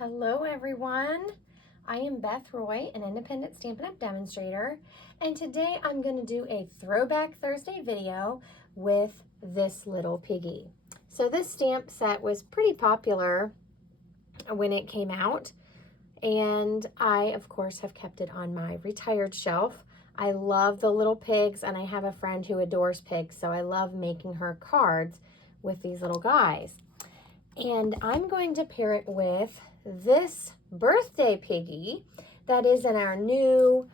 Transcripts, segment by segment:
Hello everyone, I am Beth Roy, an independent Stampin' Up! Demonstrator, and today I'm going to do a Throwback Thursday video with This Little Piggy. So this stamp set was pretty popular when it came out, and I of course have kept it on my retired shelf. I love the little pigs, and I have a friend who adores pigs, so I love making her cards with these little guys. And I'm going to pair it with This Birthday Piggy that is in our new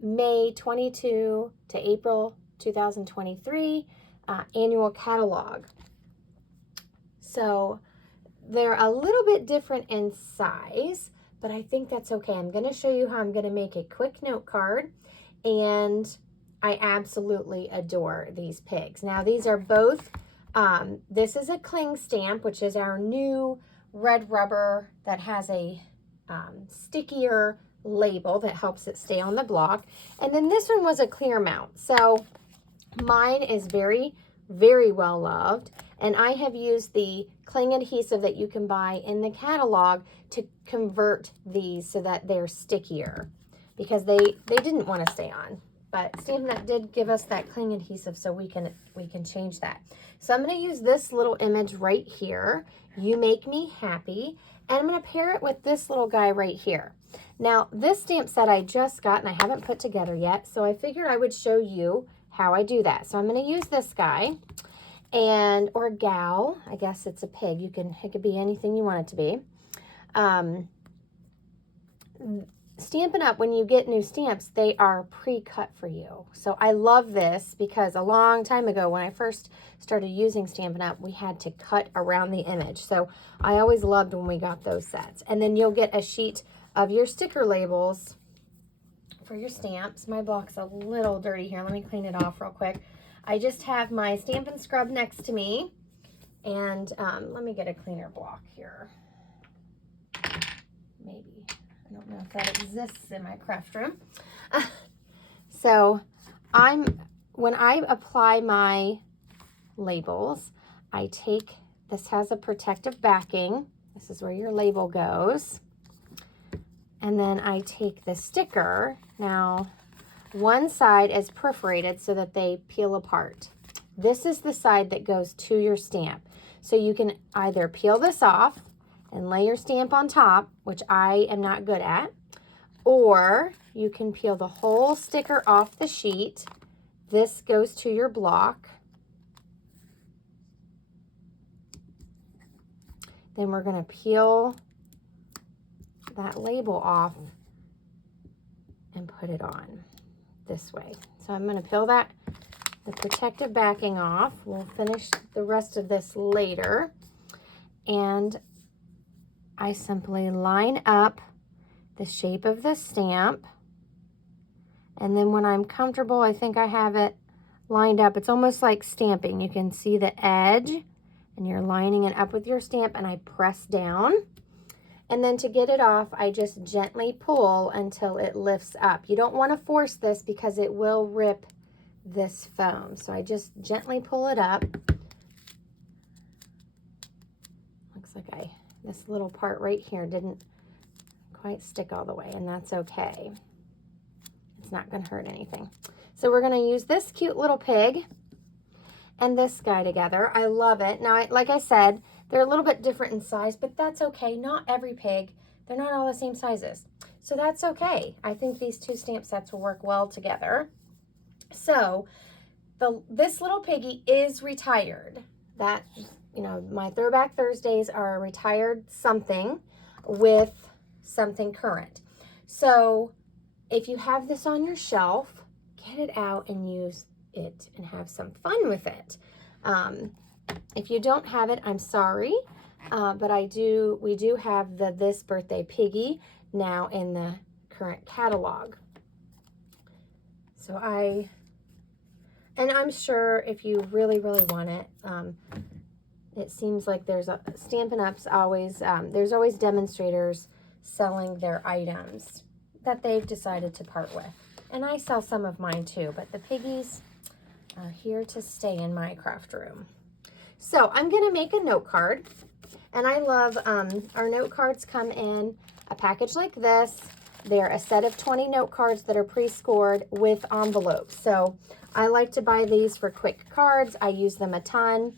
May 22 to April 2023 annual catalog. So they're a little bit different in size, but I think that's okay. I'm going to show you how I'm going to make a quick note card, and I absolutely adore these pigs. Now these are both this is a cling stamp, which is our new red rubber that has a stickier label that helps it stay on the block. And then this one was a clear mount. So mine is very, very well loved. And I have used the cling adhesive that you can buy in the catalog to convert these so that they're stickier, because they didn't want to stay on. But Stampin' Up! Did give us that cling adhesive, so we can change that. So I'm going to use this little image right here, You Make Me Happy, and I'm going to pair it with this little guy right here. Now, this stamp set I just got and I haven't put together yet, so I figured I would show you how I do that. So I'm going to use this guy, and or gal, I guess it's a pig. It could be anything you want it to be. Stampin' Up! When you get new stamps, they are pre-cut for you. So I love this because a long time ago when I first started using Stampin' Up!, we had to cut around the image. So I always loved when we got those sets. And then you'll get a sheet of your sticker labels for your stamps. My block's a little dirty here. Let me clean it off real quick. I just have my Stampin' Scrub next to me. And let me get a cleaner block here. Maybe. I don't know if that exists in my craft room. So when I apply my labels, I take, this has a protective backing. This is where your label goes. And then I take the sticker. Now, one side is perforated so that they peel apart. This is the side that goes to your stamp. So you can either peel this off and lay your stamp on top, which I am not good at, or you can peel the whole sticker off the sheet. This goes to your block. Then we're going to peel that label off and put it on this way. So I'm going to peel the protective backing off. We'll finish the rest of this later. And I simply line up the shape of the stamp, and then when I'm comfortable, I think I have it lined up. It's almost like stamping. You can see the edge, and you're lining it up with your stamp, and I press down. And then to get it off, I just gently pull until it lifts up. You don't want to force this because it will rip this foam. So I just gently pull it up. Looks like this little part right here didn't quite stick all the way, and that's okay. It's not going to hurt anything. So we're going to use this cute little pig and this guy together. I love it. Now, like I said, they're a little bit different in size, but that's okay. Not every pig, they're not all the same sizes. So that's okay. I think these two stamp sets will work well together. So this little piggy is retired. That, you know, my Throwback Thursdays are a retired something with something current. So if you have this on your shelf, get it out and use it and have some fun with it. If you don't have it, I'm sorry, but we do have the This Birthday Piggy now in the current catalog. So I'm sure if you really, really want it, it seems like there's Stampin' Up's always, there's always demonstrators selling their items that they've decided to part with. And I sell some of mine too, but the piggies are here to stay in my craft room. So I'm going to make a note card, And I love, our note cards come in a package like this. They're a set of 20 note cards that are pre-scored with envelopes. So I like to buy these for quick cards. I use them a ton.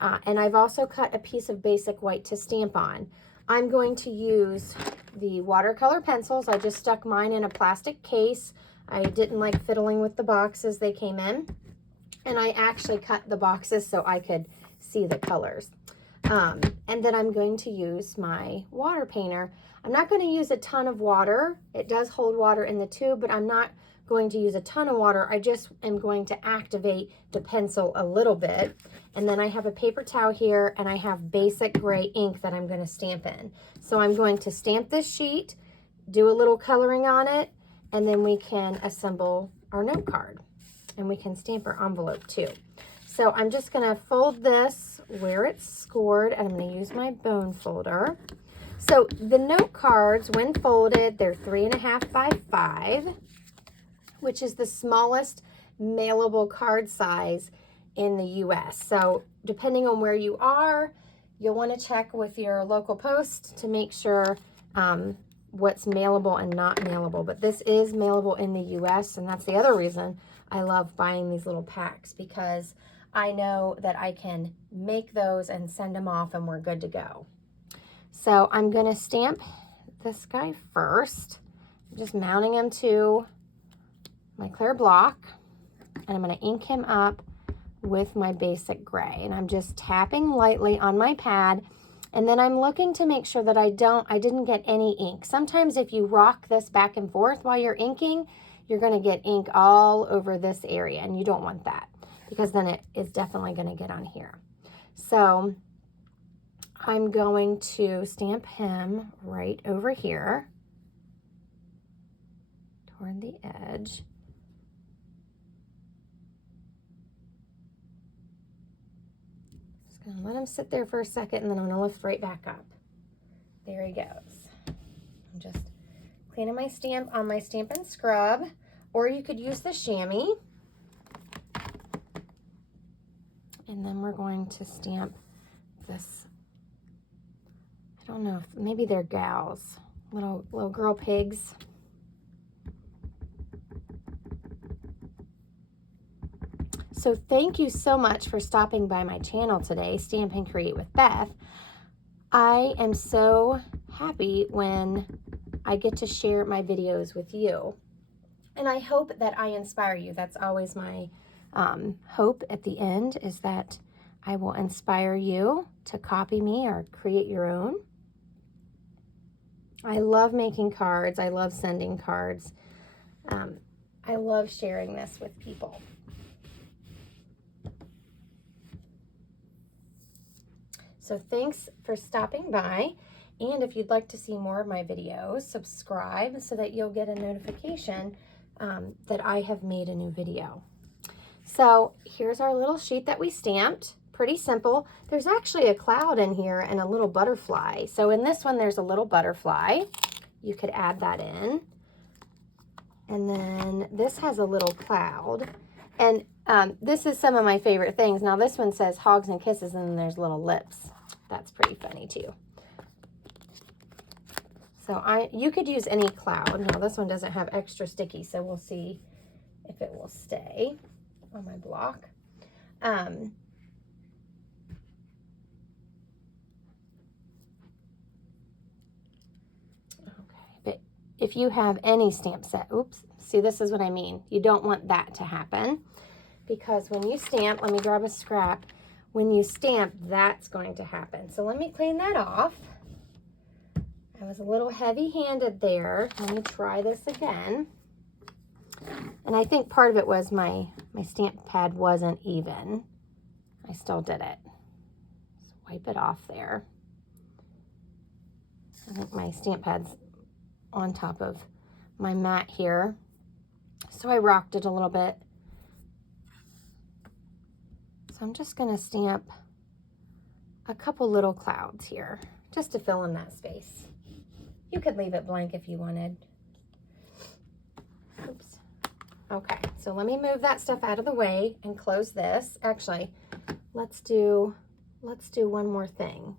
And I've also cut a piece of basic white to stamp on. I'm going to use the watercolor pencils. I just stuck mine in a plastic case. I didn't like fiddling with the boxes they came in. And I actually cut the boxes so I could see the colors. And then I'm going to use my water painter. I'm not going to use a ton of water. It does hold water in the tube, but I'm not going to use a ton of water. I just am going to activate the pencil a little bit. And then I have a paper towel here, and I have basic gray ink that I'm going to stamp in. So I'm going to stamp this sheet, do a little coloring on it, and then we can assemble our note card. And we can stamp our envelope too. So I'm just going to fold this where it's scored, and I'm going to use my bone folder. So the note cards, when folded, they're 3.5 by 5, which is the smallest mailable card size in the US. So depending on where you are, you'll want to check with your local post to make sure what's mailable and not mailable. But this is mailable in the US, and that's the other reason I love buying these little packs, because I know that I can make those and send them off and we're good to go. So I'm going to stamp this guy first. I'm just mounting him to my clear block, and I'm going to ink him up with my basic gray. And I'm just tapping lightly on my pad, and then I'm looking to make sure that I didn't get any ink. Sometimes if you rock this back and forth while you're inking, you're going to get ink all over this area, and you don't want that, because then it is definitely going to get on here. So I'm going to stamp him right over here toward the edge. Just going to let him sit there for a second, and then I'm going to lift right back up. There he goes. I'm just cleaning my stamp on my Stamp and Scrub, or you could use the chamois. And then we're going to stamp this, I don't know, if maybe they're gals, little girl pigs. So thank you so much for stopping by my channel today, Stamp and Create with Beth. I am so happy when I get to share my videos with you. And I hope that I inspire you. That's always my hope at the end, is that I will inspire you to copy me or create your own. I love making cards. I love sending cards. I love sharing this with people. So thanks for stopping by. And if you'd like to see more of my videos, subscribe so that you'll get a notification that I have made a new video. So here's our little sheet that we stamped. Pretty simple. There's actually a cloud in here and a little butterfly. So in this one, there's a little butterfly. You could add that in. And then this has a little cloud. And this is some of my favorite things. Now this one says Hogs and Kisses, and then there's little lips. That's pretty funny too. So you could use any cloud. Now this one doesn't have extra sticky, so we'll see if it will stay on my block. Okay, but if you have any stamp set, oops, see, this is what I mean. You don't want that to happen, because when you stamp, let me grab a scrap. When you stamp, that's going to happen. So let me clean that off. I was a little heavy-handed there. Let me try this again. And I think part of it was my stamp pad wasn't even. I still did it. Just wipe it off there. I think my stamp pad's on top of my mat here. So I rocked it a little bit. So I'm just going to stamp a couple little clouds here, just to fill in that space. You could leave it blank if you wanted. Oops. Okay, so let me move that stuff out of the way and close this. Actually, let's do one more thing.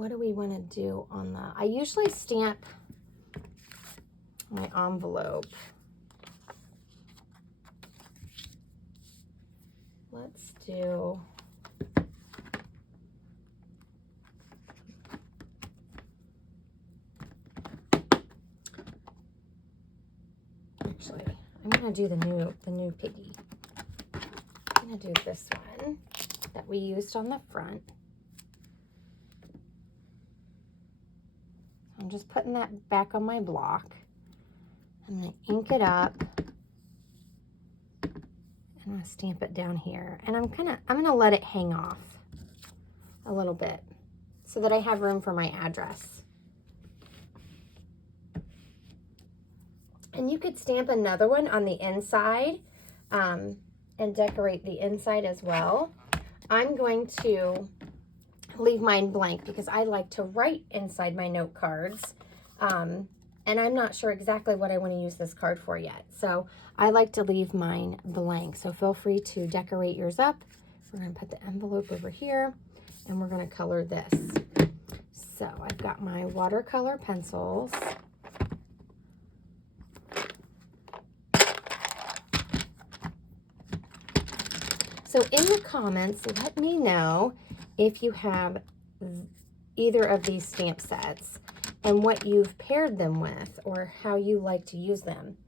what do we want to do on the, I usually stamp my envelope. Let's do, actually, I'm gonna do the new piggy. I'm gonna do this one that we used on the front. I'm just putting that back on my block. I'm gonna ink it up. I'm gonna stamp it down here, and I'm gonna let it hang off a little bit so that I have room for my address. And you could stamp another one on the inside and decorate the inside as well. I'm going to leave mine blank because I like to write inside my note cards. And I'm not sure exactly what I want to use this card for yet. So I like to leave mine blank. So feel free to decorate yours up. We're going to put the envelope over here and we're going to color this. So I've got my watercolor pencils. So in the comments, let me know if you have either of these stamp sets and what you've paired them with or how you like to use them.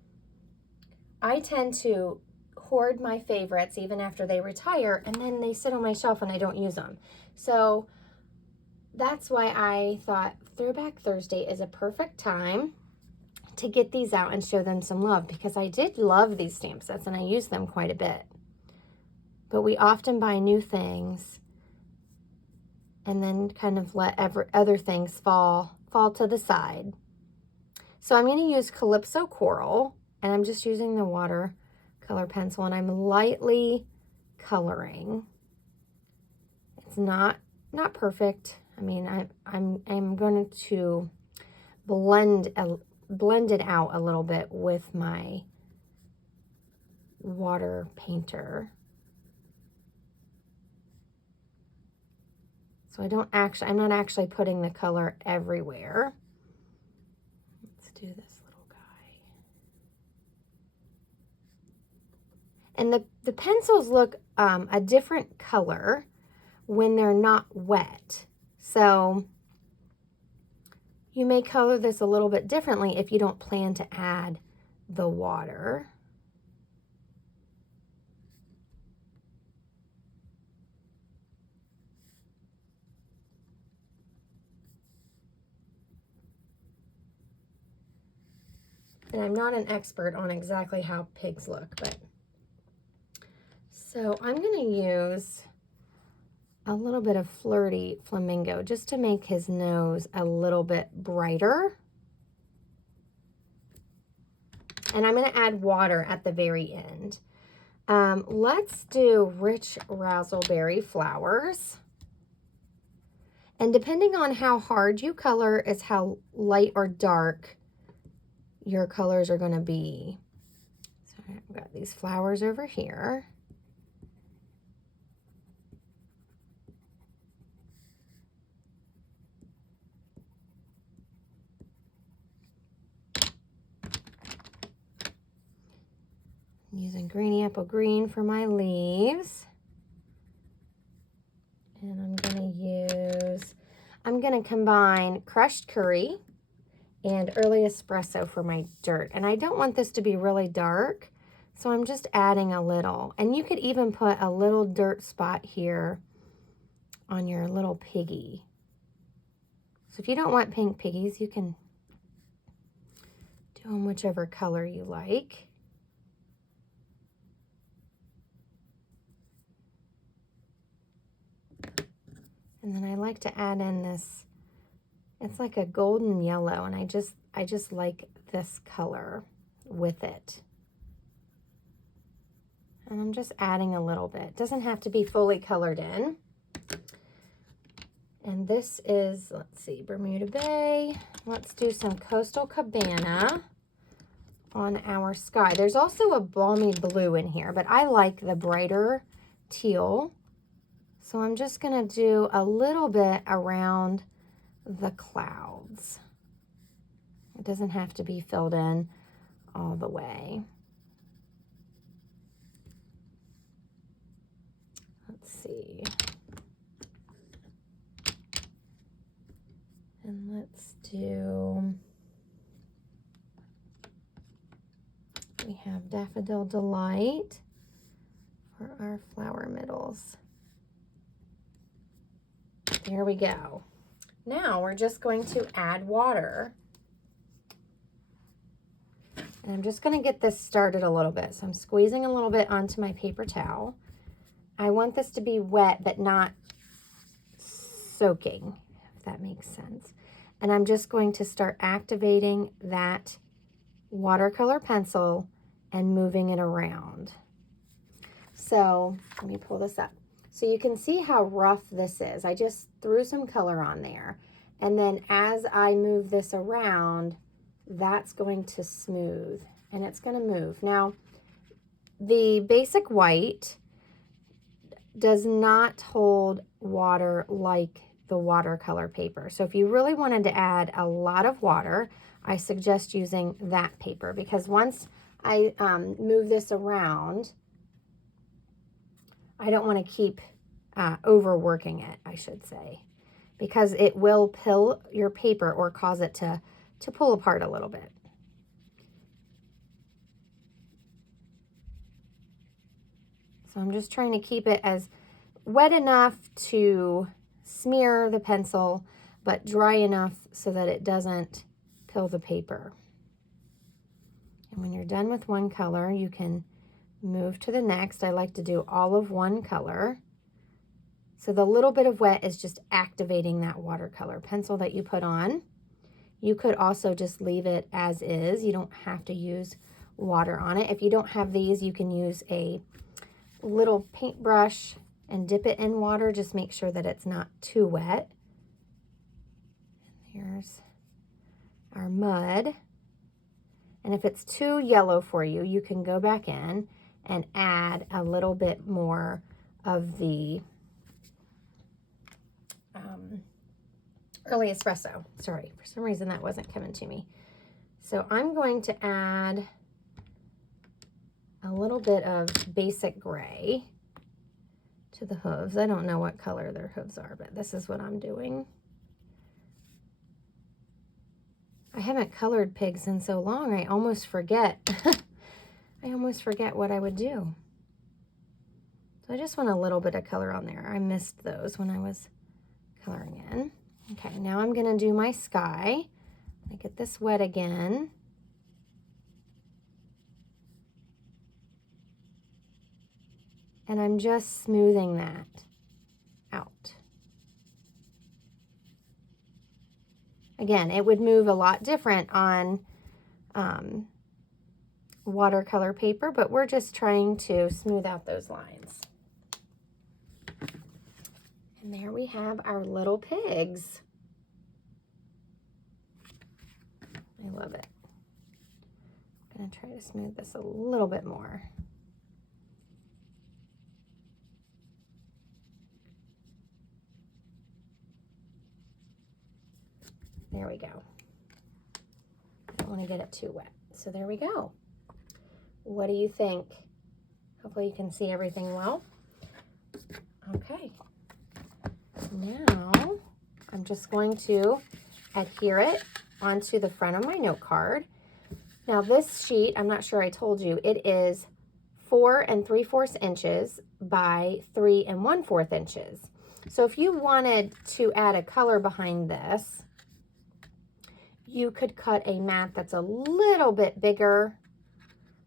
I tend to hoard my favorites even after they retire, and then they sit on my shelf and I don't use them. So that's why I thought Throwback Thursday is a perfect time to get these out and show them some love, because I did love these stamp sets and I use them quite a bit. But we often buy new things and then kind of let other things fall to the side. So I'm going to use Calypso Coral, and I'm just using the watercolor pencil, and I'm lightly coloring. It's not perfect. I mean, I'm going to blend it out a little bit with my water painter. So I'm not actually putting the color everywhere. Let's do this little guy. And the pencils look a different color when they're not wet. So you may color this a little bit differently if you don't plan to add the water. And I'm not an expert on exactly how pigs look, but so I'm going to use a little bit of Flirty Flamingo just to make his nose a little bit brighter. And I'm going to add water at the very end. Let's do Rich Razzleberry Flowers. And depending on how hard you color is how light or dark your colors are going to be. So I've got these flowers over here. I'm using Greeny Apple Green for my leaves. And I'm going to combine crushed curry and early espresso for my dirt. And I don't want this to be really dark, so I'm just adding a little. And you could even put a little dirt spot here on your little piggy. So if you don't want pink piggies, you can do them whichever color you like. And then I like to add in this, it's like a golden yellow, and I just like this color with it. And I'm just adding a little bit. It doesn't have to be fully colored in. And this is, let's see, Bermuda Bay. Let's do some Coastal Cabana on our sky. There's also a balmy blue in here, but I like the brighter teal. So I'm just going to do a little bit around the clouds. It doesn't have to be filled in all the way. Let's see. And let's do, we have Daffodil Delight for our flower middles. There we go. Now we're just going to add water. And I'm just going to get this started a little bit. So I'm squeezing a little bit onto my paper towel. I want this to be wet, but not soaking, if that makes sense. And I'm just going to start activating that watercolor pencil and moving it around. So let me pull this up. So you can see how rough this is. I just threw some color on there. And then as I move this around, that's going to smooth and it's going to move. Now, the basic white does not hold water like the watercolor paper. So if you really wanted to add a lot of water, I suggest using that paper, because once I move this around, I don't want to keep overworking it, I should say, because it will pill your paper or cause it to pull apart a little bit. So I'm just trying to keep it as wet enough to smear the pencil, but dry enough so that it doesn't pill the paper. And when you're done with one color, you can move to the next. I like to do all of one color. So the little bit of wet is just activating that watercolor pencil that you put on. You could also just leave it as is. You don't have to use water on it. If you don't have these, you can use a little paintbrush and dip it in water. Just make sure that it's not too wet. Here's our mud. And if it's too yellow for you, you can go back in and add a little bit more of the early espresso. Sorry, for some reason that wasn't coming to me. So I'm going to add a little bit of basic gray to the hooves. I don't know what color their hooves are, but this is what I'm doing. I haven't colored pigs in so long, I almost forget. I almost forget what I would do. So I just want a little bit of color on there. I missed those when I was coloring in. Okay, now I'm gonna do my sky. I get this wet again. And I'm just smoothing that out. Again, it would move a lot different on watercolor paper, but we're just trying to smooth out those lines. And there we have our little pigs. I love it. I'm going to try to smooth this a little bit more. There we go. I don't want to get it too wet. So there we go. What do you think? Hopefully you can see everything well. Okay. Now I'm just going to adhere it onto the front of my note card. Now this sheet, I'm not sure I told you, it is 4 3/4 inches by 3 1/4 inches. So if you wanted to add a color behind this, you could cut a mat that's a little bit bigger,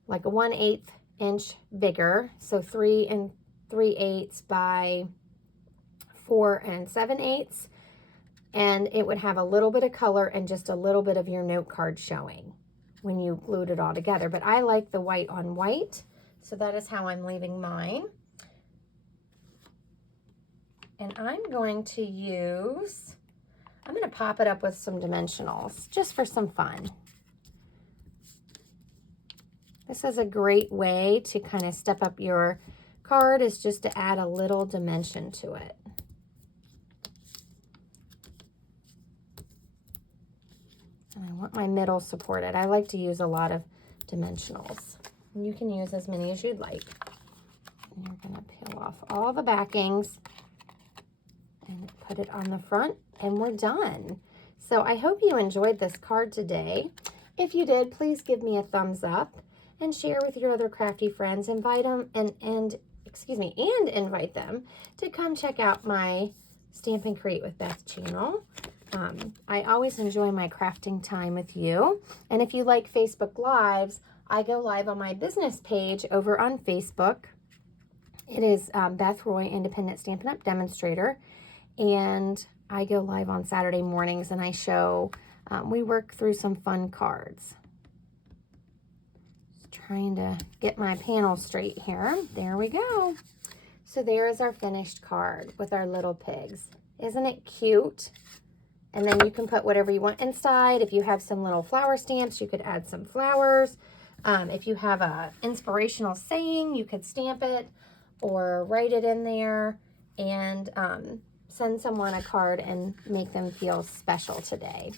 like a 1/8 inch bigger. So 3 3/8 by 4 7/8. And it would have a little bit of color and just a little bit of your note card showing when you glued it all together. But I like the white on white, so that is how I'm leaving mine. And I'm going to use, I'm going to pop it up with some dimensionals just for some fun. This is a great way to kind of step up your card, is just to add a little dimension to it. And I want my middle supported. I like to use a lot of dimensionals. You can use as many as you'd like. And you're going to peel off all the backings and put it on the front, and we're done. So I hope you enjoyed this card today. If you did, please give me a thumbs up and share with your other crafty friends. Invite them and invite them to come check out my Stamp and Create with Beth channel. I always enjoy my crafting time with you. And if you like Facebook Lives, I go live on my business page over on Facebook. It is Beth Roy, Independent Stampin' Up! Demonstrator. And I go live on Saturday mornings and I show, we work through some fun cards. Just trying to get my panel straight here. There we go. So there is our finished card with our little pigs. Isn't it cute? And then you can put whatever you want inside. If you have some little flower stamps, you could add some flowers. If you have a inspirational saying, you could stamp it or write it in there and send someone a card and make them feel special today.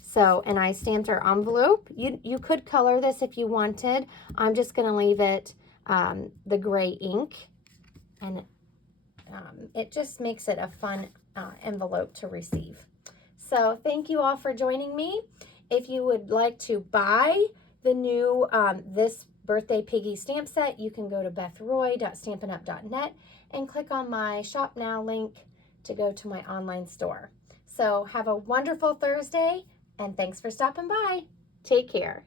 So, and I stamped our envelope. You could color this if you wanted. I'm just going to leave it the gray ink, and it just makes it a fun envelope to receive. So thank you all for joining me. If you would like to buy the new This Birthday Piggy stamp set, you can go to bethroy.stampinup.net and click on my Shop Now link to go to my online store. So have a wonderful Thursday, and thanks for stopping by. Take care.